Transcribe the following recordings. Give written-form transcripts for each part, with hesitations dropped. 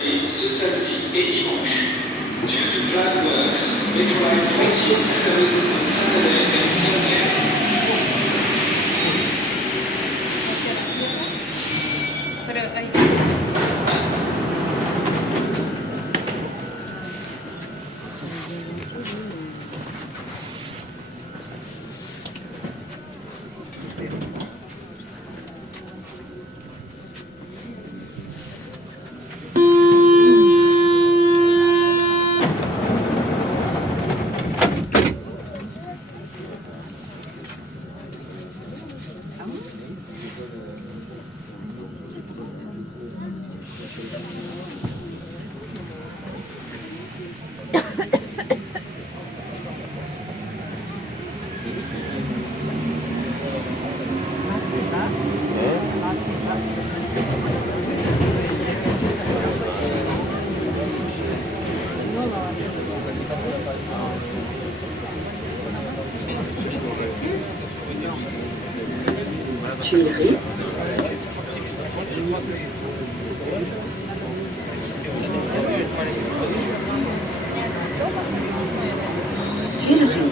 Et ce samedi et dimanche. Due to planned works, they drive 20 extras on Saturday and Sunday. Tuileries. Tuileries.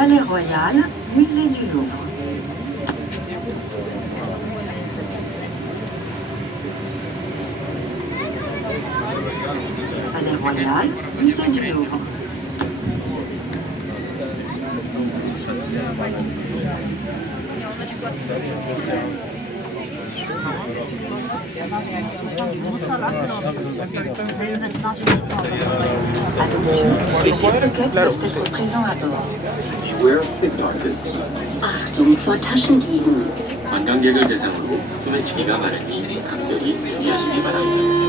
Palais Royal, Musée du Louvre. Palais Royal, Musée du Louvre. Attention, les pickpockets peuvent être présents à bord. Beware of pickpockets. Achtung vor Taschendieben. 관광객을 대상으로 소매치기가 많으니 각별히 주의하시기 바랍니다.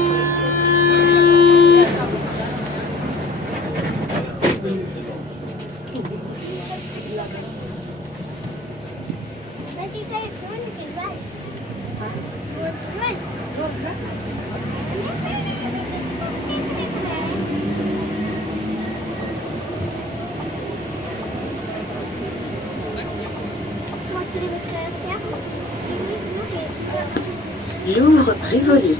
Louvre Rivoli.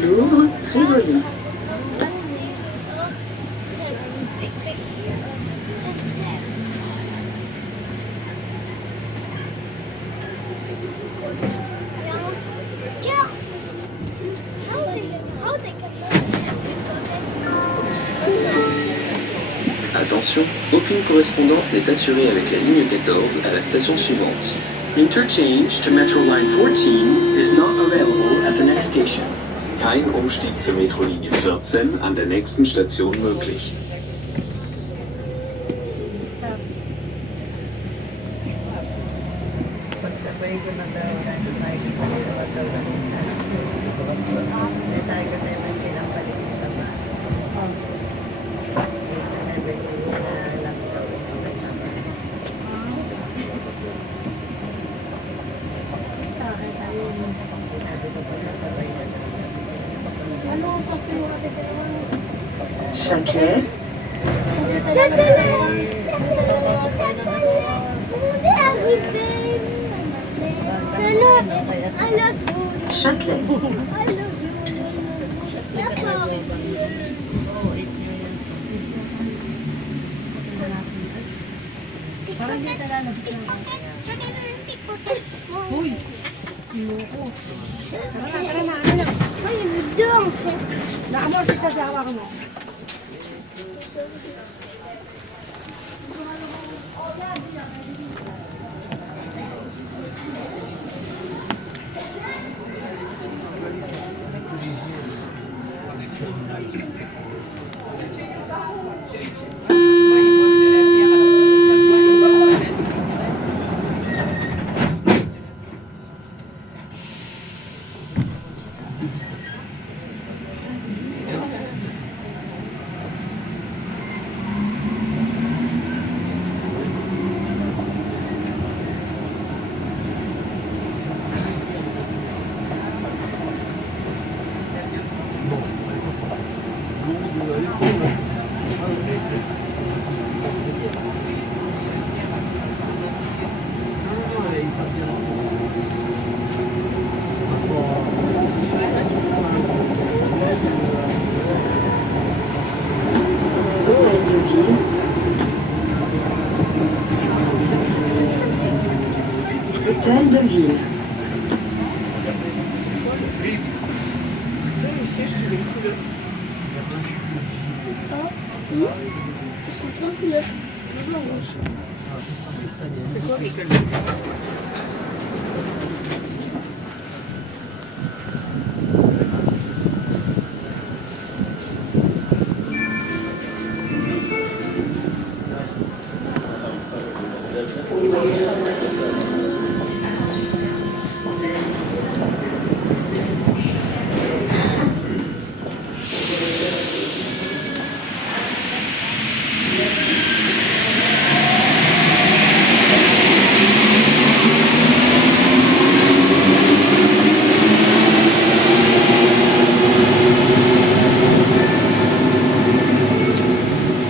Louvre Rivoli. Attention, aucune correspondance n'est assurée avec la ligne 14 à la station suivante. Interchange to Metro Line 14 is not available at the next station. Kein Umstieg zur Metrolinie 14 an der nächsten Station möglich. Châtelet. Châtelet. Deux en fait. Hôtel de ville. Hôtel de ville. Ils sont plein de couleurs. C'est quoi l'hôtel de ville?